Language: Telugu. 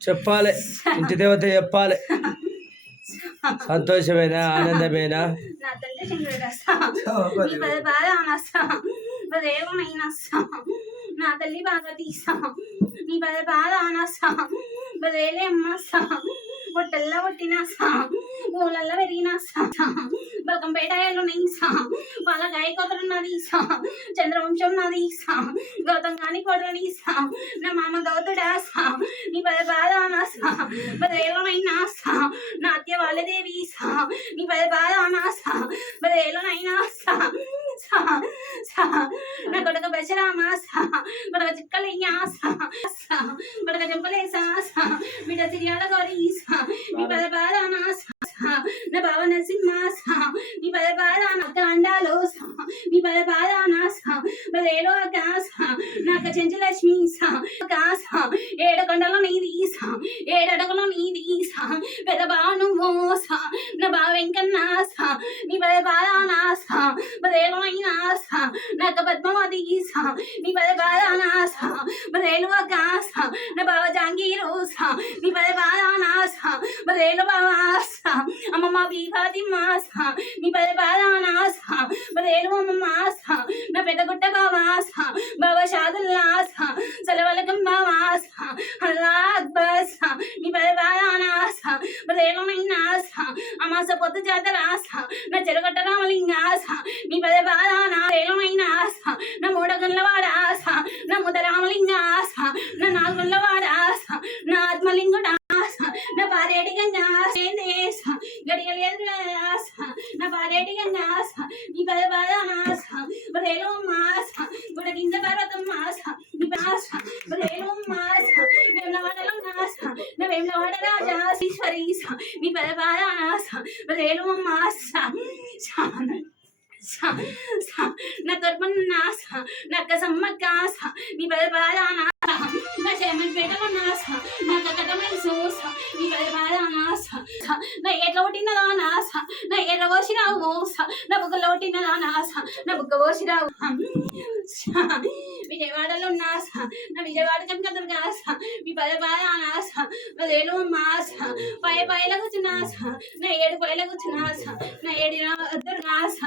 చెప్పాలి. ఇంటి దేవత చెప్పాలి. సంతోషమేనా? ఆనందమేనా? నా తల్లి చంద్రుడస్తా నీ పద బాధ అనస్తా పదేవమైనస్తా నా తల్లి బాగా తీసా పెరిగినా పద బాధ అనస్తా పదేలే అమ్మస్తా నీసా వాళ్ళ గాయ కొతరు సా. చంద్రవంశం నదీసా గౌతం కాని కొడు నీసా నా మామ గౌతుడాసా నీ పద బాధ అనసా పదేవమైనాసా నా అత్య వాళ్ళదేవీసా నీ పద బాధ అనసా పదేళ్ళనైనాసా సా. సా. నా కొడుకు సా. కొడుక చిక్కలయ్యా సా. కొడుక జంపలేసా సా. బిడ్డ తిరియాల గౌరీసా నీ పద బాధ నా బావ నరసింహాసా నీ పద బాధ అక్క అండాలో సా నీ పద బాధ అనసా పదేలో కాసా నాకు చెంచలక్ష్మి సా కాసా ఏడకొండలో నీది సా ఏడడుగులో నీది సా పెద్ద బాను మోసా నా బావ వెంకన్నాసా నీ పద బాధ నాసా పదేలమైనాసా నాక పద్మావతి సా నీ పద బాధ నాసా పదేలు కాసా నా బావ జాంగీరోసా నీ పద బాధ నాసా పదేలు బావాసా అమ్మమ్మ మాస నీ పద పాదానాస నాసా నా పెద్ద గుట్ట బావాసా బావ షాదుల్లాసా సలవలకం బావాసా అల్లా నీ పద పాదానాస నాసా పదేలమైనాసా అమాస పొద్దు జాత రాస నా చెరగట్ట రామలింగాస నీ పద బాధ నా రేలమైన ఆశ నా మూడగండ్ల వాడ నా ముద రామలింగ ఆశ నా నాలుగుండ్ల వాడ నా ఆత్మలింగుడ ఆశ నా పారేటి గంగ గడియలేదు ఆశ నా పారేటి గంగ ఆశ నీ పద బాధ ఆశ రేలు మాస గుడ గుడగింజ పర్వతం ఆశ నీ ఆశ రేలు మాస వేమల వాడలో ఆశ నా వేమలవాడ రాజా ఈశ్వరీ నీ పద బాధ ఆశ రేలు మాస నా తరపున నాస నా కసమ్మ కాస నీ పద బాధ నాస నా చేమని పేటలో నాస నా ఎట్ల కొట్టినదా నాస నా ఎర్ర కోసిరావు మోస నా బుగ్గలో కొట్టినదా నాస నా బుగ్గ కోసిరావు విజయవాడలో నాస నా విజయవాడ చంకదురు కాస మీ పద బాధ నాస పదేలు మాస పై పైల కూర్చున్నాస నా ఏడు పైల కూర్చున్నాస నా ఏడు ఇద్దరు నాస